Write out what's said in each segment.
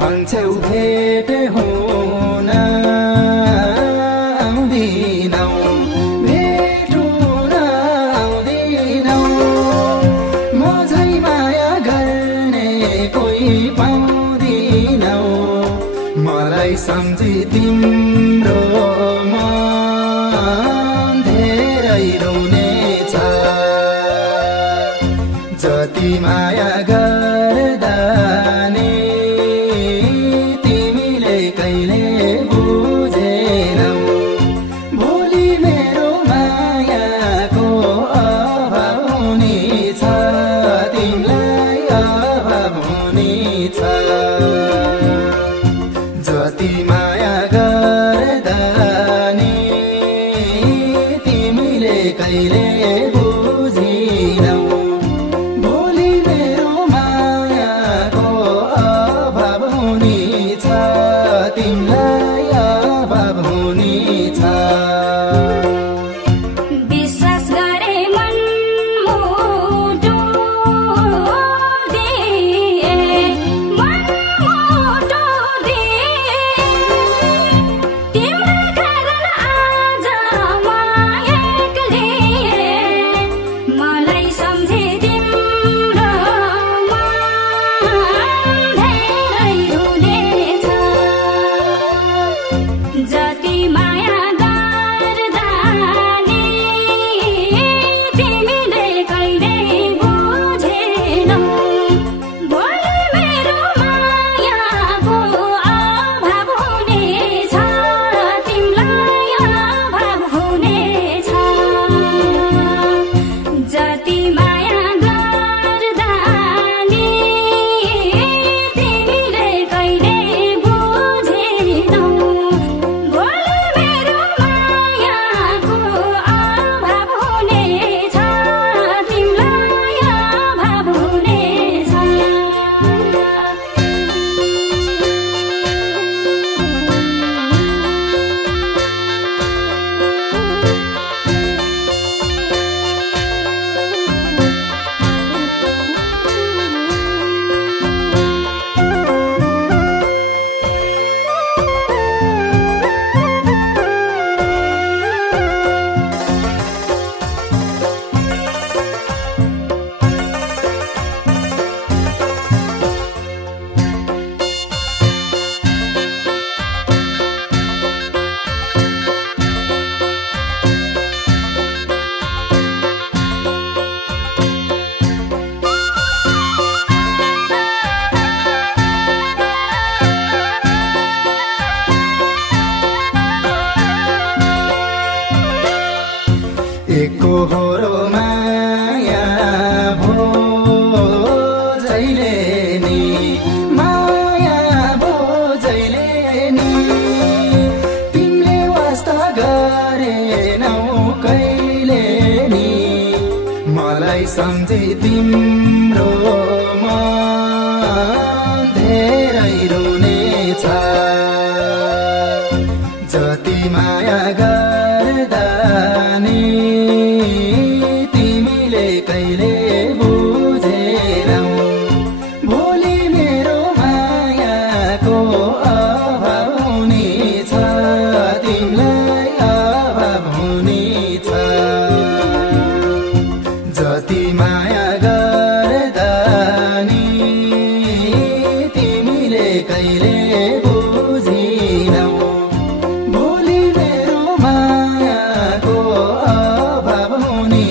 भन्छौ भेट हुन आउँदिनौ भेट हुन आउँदिनौ म झै माया गर्ने कोही पाउँदिनौ मलाई सम्झी तिम्रो मन धेरै रुनेछ जति माया गर्दा नि तिमीले कहिले बुझेनौ भोलि मेरो मायाको अभाव हुनेछ तिमीलाई अभाव हुनेछ जति माया गर्दा नि तिमीले कहिले बुझेनौ भोलि मेरो मायाको अभाव हुनेछ तिमीलाई अभाव हुनेछ विश्वास गरे मन मुटु दिए मन मुटु दिए तिम्रो कारण आज म एक्लै मलाई सम्झे तिम्रो मन धेरै रुनेछ जति माया गर्दा नि तिमीले कहिले बुझेनौ भोलि मेरो मायाको अभाव हुनेछ तिमीलाई अभाव हुनेछ जति माया गर्दा नि तिमीले कहिले बुझेनौ भोलि मेरो मायाको अभाव हुनेछ तिमीलाई अभाव हुनेछ एकहोरो माया भो जहिले नि माया भो जहिले नि तिमीले वास्ता गरेनौ कहिले नि मलाई सम्झी तिम्रो मन धेरै रुनेछ जति माया गर्दा नि तिमीले कहिले बुझेनौ भोलि मेरो मायाको अभाव हुनेछ तिमीलाई अभाव हुनेछ जति माया गर्दा नि तिमीले कहिले बुझेनौ भोलि मेरो मायाको अभाव हुनेछ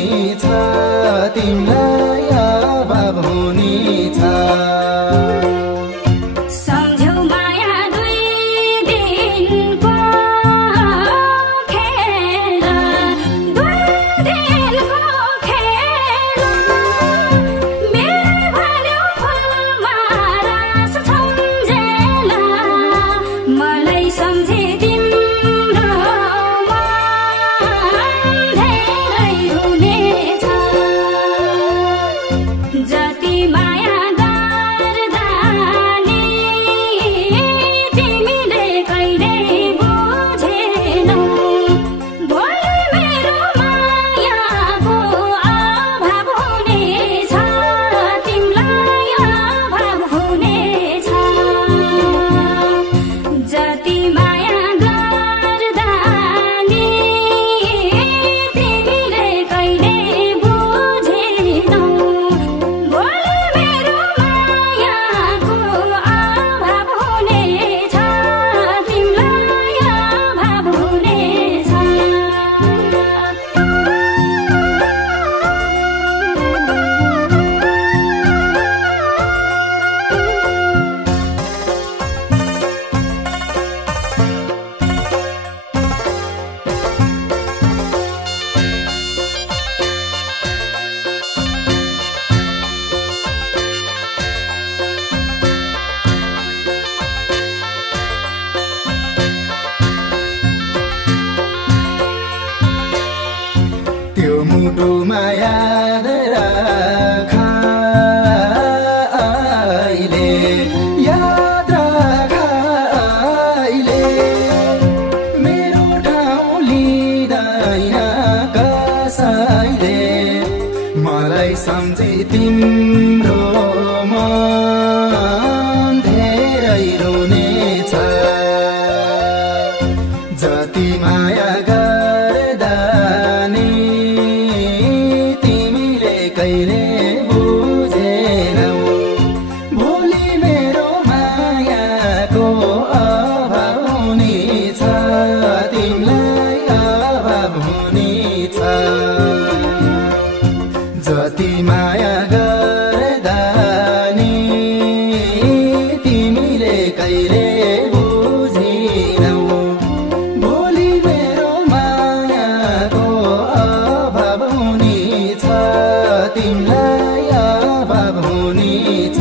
मुटुमा याद राख अहिले याद राख अहिले मेरो ठाउँ लिँदैन कसैले मलाई सम्झी तिम्रो मन धेरै रुनेछ जति माया गर्दा नि तिमीले कहिले बुझेनौ भोलि मेरो मायाको अभाव हुनेछ तिमीलाई अभाव हुनेछ जति माया गर्दा नि तिमीले कहिले बुझेनौ भोलि मेरो मायाको अभाव हुनेछ तिमीलाई अभाव हुनेछ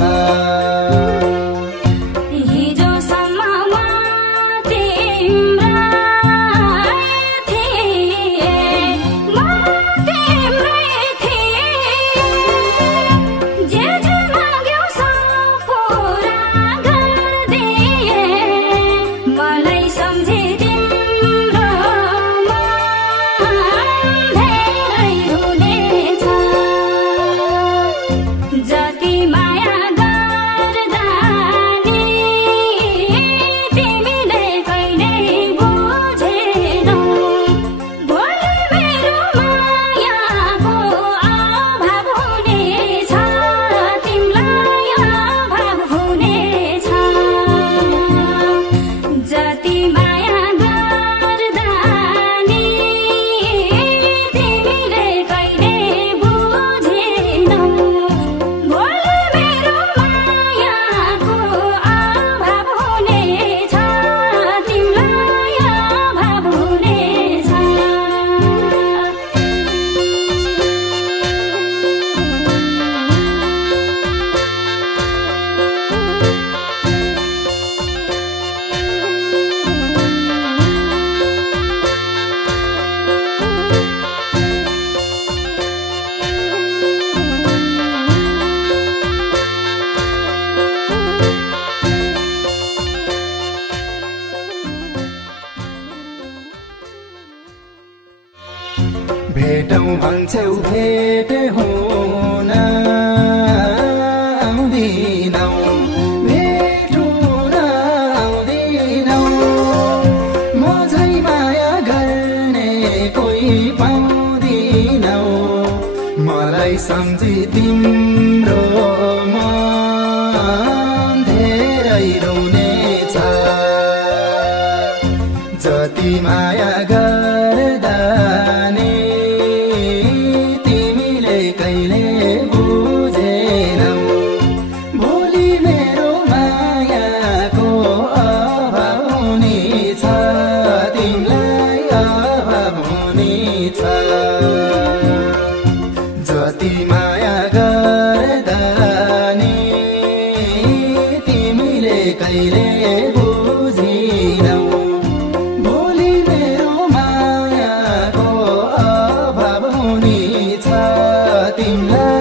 भेटौँ भन्छौ भेट हुन आउँदिनौ भेट हुन आउँदिनौ म झै माया गर्ने कोही पाउँदिनौ मलाई सम्झी तिम्रो मन धेरै रुनेछ जति माया गर्दा नि तिमीले कहिले बुझेनौ भोलि मेरो मायाको अभाव हुनेछ तिमीलाई अभाव हुनेछ जति माया गर्दा नि तिमीले कहिले बुझेनौ भोलि मेरो मायाको अभाव हुनेछ तिमीलाई